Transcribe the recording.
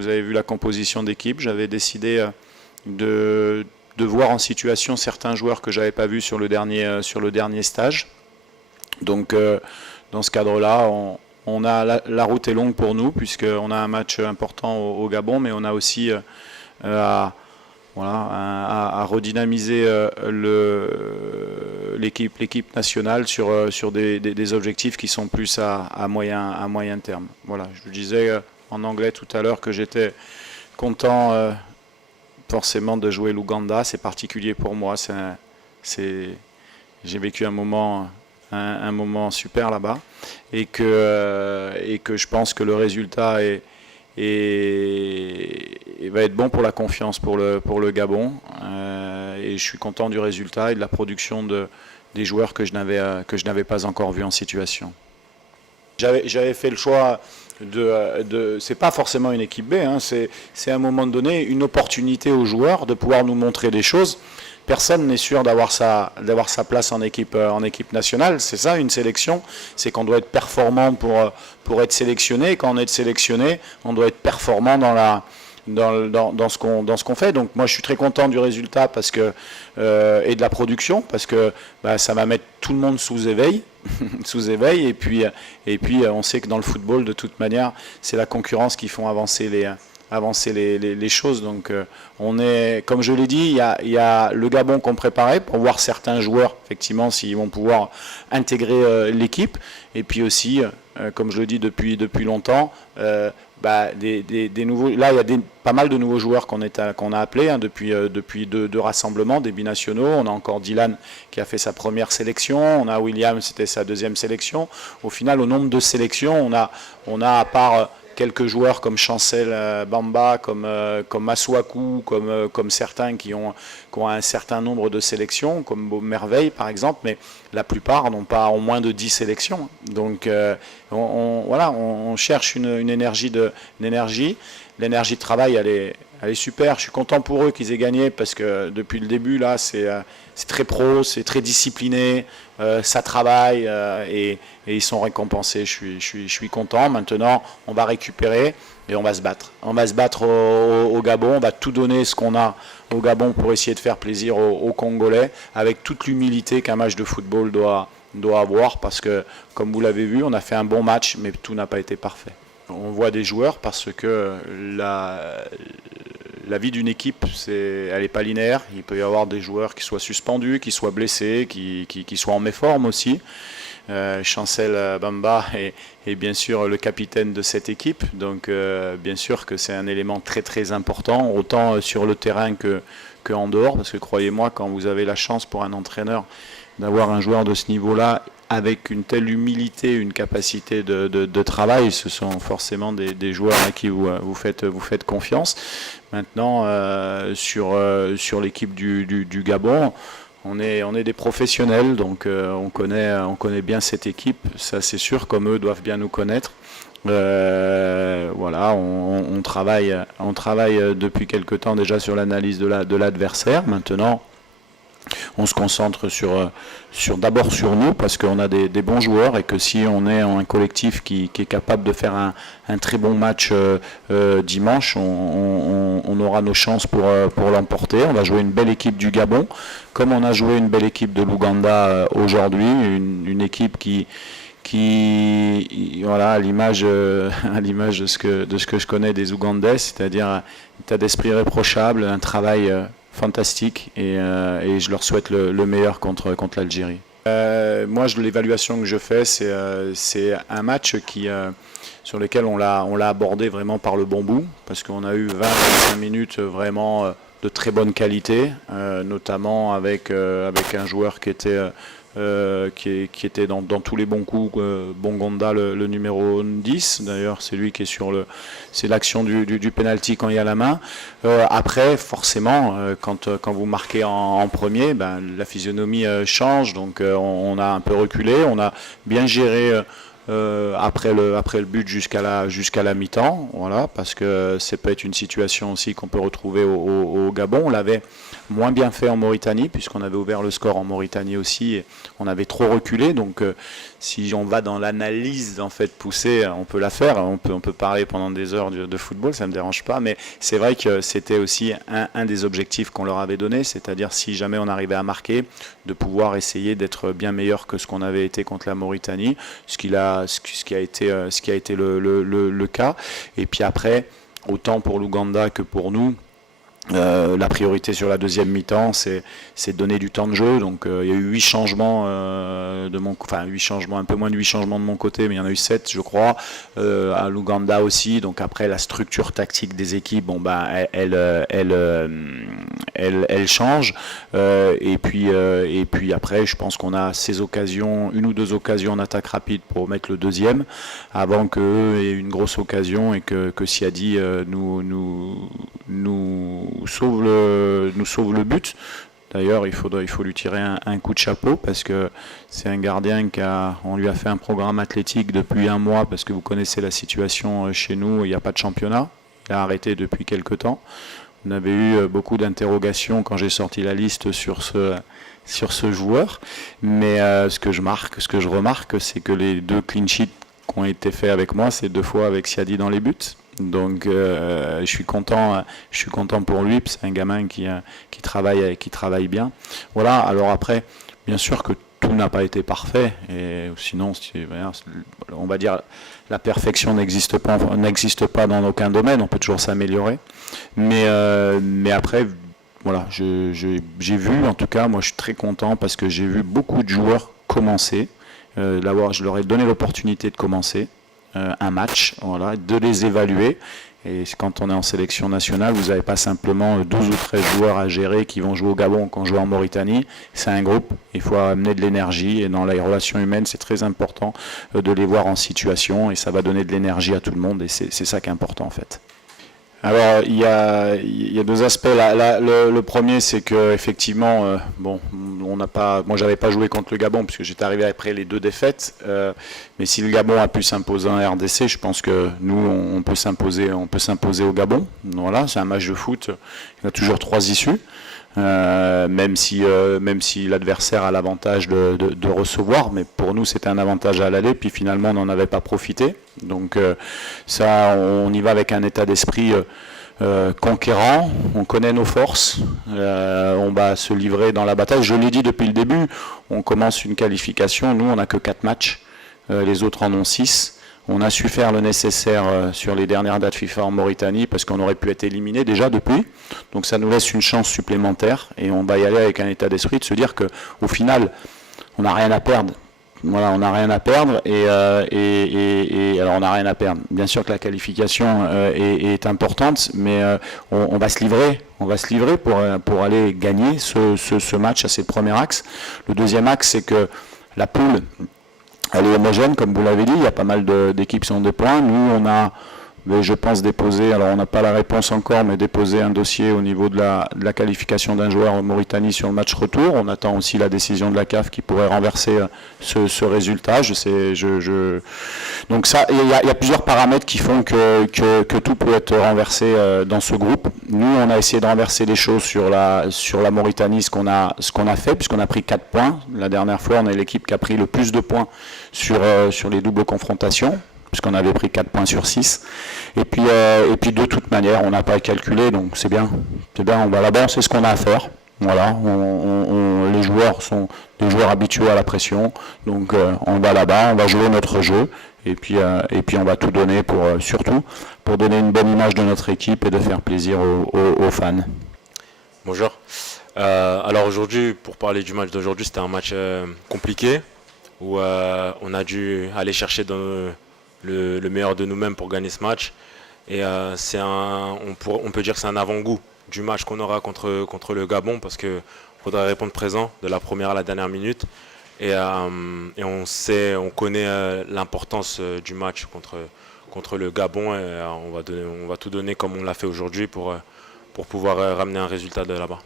vous avez vu la composition d'équipe. J'avais décidé de voir en situation certains joueurs que je n'avais pas vus sur le dernier stage. Donc, dans ce cadre-là, la route est longue pour nous, puisqu'on a un match important au Gabon, mais on a aussi à redynamiser l'équipe nationale sur des objectifs qui sont plus à moyen terme. Voilà, je vous disais en anglais tout à l'heure que j'étais content forcément de jouer l'Ouganda. C'est particulier pour moi. J'ai vécu un moment super là-bas, et que je pense que le résultat va être bon pour la confiance pour le Gabon, et je suis content du résultat et de la production des joueurs que je n'avais pas encore vus en situation. J'avais fait le choix c'est pas forcément une équipe B, hein, c'est à un moment donné une opportunité aux joueurs de pouvoir nous montrer des choses. Personne n'est sûr d'avoir sa place en équipe nationale. C'est ça une sélection, c'est qu'on doit être performant pour être sélectionné. Quand on est sélectionné, on doit être performant dans ce qu'on fait. Donc moi je suis très content du résultat et de la production, parce que ça va mettre tout le monde sous éveil. Et puis on sait que dans le football, de toute manière, c'est la concurrence qui font avancer les choses. Donc on est, comme je l'ai dit, il y a le Gabon qu'on préparait pour voir certains joueurs effectivement s'ils vont pouvoir intégrer l'équipe, et puis aussi comme je le dis depuis longtemps, des nouveaux. Là, il y a pas mal de nouveaux joueurs qu'on a appelés depuis deux rassemblements, des binationaux. On a encore Dylan qui a fait sa première sélection. On a William, c'était sa deuxième sélection. Au final, au nombre de sélections, on a à part quelques joueurs comme Chancel Bamba, comme Masuaku, comme certains qui ont un certain nombre de sélections, comme Merveille par exemple, mais la plupart ont moins de 10 sélections. Donc on cherche une énergie. L'énergie de travail, elle est super. Je suis content pour eux qu'ils aient gagné, parce que depuis le début, là, c'est très pro, c'est très discipliné, ça travaille, et ils sont récompensés. Je suis content. Maintenant, on va récupérer et on va se battre. On va se battre au Gabon. On va tout donner ce qu'on a au Gabon pour essayer de faire plaisir aux Congolais, avec toute l'humilité qu'un match de football doit avoir, parce que, comme vous l'avez vu, on a fait un bon match, mais tout n'a pas été parfait. On voit des joueurs parce que la vie d'une équipe, elle n'est pas linéaire. Il peut y avoir des joueurs qui soient suspendus, qui soient blessés, qui soient en méforme aussi. Chancel Bamba est bien sûr le capitaine de cette équipe, donc bien sûr que c'est un élément très très important, autant sur le terrain qu'en dehors, parce que croyez-moi, quand vous avez la chance pour un entraîneur d'avoir un joueur de ce niveau-là, avec une telle humilité, une capacité de travail, ce sont forcément des joueurs à qui vous faites confiance. Maintenant, sur l'équipe du Gabon, on est des professionnels, donc on connaît bien cette équipe, ça c'est sûr, comme eux doivent bien nous connaître. Voilà, on travaille depuis quelque temps déjà sur l'analyse de l'adversaire. Maintenant, on se concentre d'abord sur nous, parce qu'on a des bons joueurs, et que si on est un collectif qui est capable de faire un très bon match dimanche, on aura nos chances pour l'emporter. On va jouer une belle équipe du Gabon, comme on a joué une belle équipe de l'Ouganda aujourd'hui, une équipe qui voilà, à l'image de ce que je connais des Ougandais, c'est-à-dire un état d'esprit irréprochable, un travail fantastique, et je leur souhaite le meilleur contre l'Algérie. Moi, l'évaluation que je fais, c'est un match sur lequel on l'a abordé vraiment par le bon bout, parce qu'on a eu 20-25 minutes vraiment de très bonne qualité, notamment avec un joueur qui était dans tous les bons coups, Bongonda, le numéro 10. D'ailleurs, c'est lui qui est c'est l'action du penalty quand il y a la main. Après, forcément, quand vous marquez en premier, la physionomie change. Donc, on a un peu reculé. On a bien géré après le but jusqu'à la mi-temps, voilà, parce que ça peut être une situation aussi qu'on peut retrouver au Gabon. On l'avait moins bien fait en Mauritanie, puisqu'on avait ouvert le score en Mauritanie aussi, et on avait trop reculé. Donc si on va dans l'analyse en fait poussée, on peut la faire, on peut parler pendant des heures de football, ça ne me dérange pas, mais c'est vrai que c'était aussi un des objectifs qu'on leur avait donné, c'est-à-dire si jamais on arrivait à marquer, de pouvoir essayer d'être bien meilleur que ce qu'on avait été contre la Mauritanie, ce qui a été le cas. Et puis après, autant pour l'Ouganda que pour nous, la priorité sur la deuxième mi-temps, c'est de donner du temps de jeu. Donc il y a eu 8 changements un peu moins de 8 changements de mon côté, mais il y en a eu 7 je crois, à l'Ouganda aussi. Donc après la structure tactique des équipes, elle change. Et puis après, je pense qu'on a ces occasions, une ou deux occasions en attaque rapide pour mettre le deuxième, avant qu'eux aient une grosse occasion et que Siadi nous sauve le but. D'ailleurs, il faut lui tirer un coup de chapeau parce que c'est un gardien on lui a fait un programme athlétique depuis un mois parce que vous connaissez la situation chez nous, il n'y a pas de championnat. Il a arrêté depuis quelque temps. On avait eu beaucoup d'interrogations quand j'ai sorti la liste sur ce joueur. Mais ce que je remarque, c'est que les 2 clean sheets qui ont été faits avec moi, c'est 2 fois avec Siadi dans les buts. Donc je suis content pour lui, c'est un gamin qui travaille bien. Voilà, alors après, bien sûr que tout n'a pas été parfait, et sinon, on va dire, la perfection n'existe pas dans aucun domaine, on peut toujours s'améliorer. Mais après, voilà, j'ai vu, en tout cas, moi je suis très content parce que j'ai vu beaucoup de joueurs commencer. Je leur ai donné l'opportunité de commencer un match, voilà, de les évaluer. Et quand on est en sélection nationale, vous n'avez pas simplement 12 ou 13 joueurs à gérer qui vont jouer au Gabon, qui vont jouer en Mauritanie. C'est un groupe, il faut amener de l'énergie. Et dans les relations humaines, c'est très important de les voir en situation. Et ça va donner de l'énergie à tout le monde. Et c'est ça qui est important en fait. Alors il y a 2 aspects. Le premier, c'est que effectivement, moi j'avais pas joué contre le Gabon puisque j'étais arrivé après les 2 défaites. Mais si le Gabon a pu s'imposer en RDC, je pense que nous on peut s'imposer au Gabon. Voilà, c'est un match de foot. Il y a toujours 3 issues. Même si l'adversaire a l'avantage de recevoir, mais pour nous c'était un avantage à l'aller, puis finalement on n'en avait pas profité. Donc ça, on y va avec un état d'esprit conquérant, on connaît nos forces, on va se livrer dans la bataille. Je l'ai dit depuis le début, on commence une qualification, nous on n'a que 4 matchs, les autres en ont 6. On a su faire le nécessaire sur les dernières dates FIFA en Mauritanie parce qu'on aurait pu être éliminé déjà depuis. Donc ça nous laisse une chance supplémentaire et on va y aller avec un état d'esprit de se dire qu'au final, on n'a rien à perdre. Voilà, on n'a rien à perdre et alors on n'a rien à perdre. Bien sûr que la qualification est importante, mais on va se livrer pour aller gagner ce match. C'est le premier axe. Le deuxième axe, c'est que la poule, elle est homogène, comme vous l'avez dit, il y a pas mal d'équipes qui ont des points. Nous, on a, je pense, déposé, alors on n'a pas la réponse encore, mais déposé un dossier au niveau de la qualification d'un joueur en Mauritanie sur le match retour. On attend aussi la décision de la CAF qui pourrait renverser ce résultat. Donc ça, il y a plusieurs paramètres qui font que tout peut être renversé dans ce groupe. Nous, on a essayé de renverser les choses sur la Mauritanie, ce qu'on a fait, puisqu'on a pris 4 points. La dernière fois, on est l'équipe qui a pris le plus de points sur les doubles confrontations, puisqu'on avait pris 4 points sur 6. Et puis de toute manière, on n'a pas calculé, donc c'est bien, on va là-bas, c'est ce qu'on a à faire. Voilà, les joueurs sont des joueurs habitués à la pression, donc on va là-bas, on va jouer notre jeu, et puis on va tout donner surtout pour donner une bonne image de notre équipe et de faire plaisir aux fans. Bonjour. Alors aujourd'hui, pour parler du match d'aujourd'hui, c'était un match compliqué, où on a dû aller chercher le meilleur de nous-mêmes pour gagner ce match. Et on peut dire que c'est un avant-goût du match qu'on aura contre le Gabon, parce qu'il faudra répondre présent de la première à la dernière minute. Et on connaît l'importance du match contre le Gabon. Et on va tout donner comme on l'a fait aujourd'hui pour pouvoir ramener un résultat de là-bas.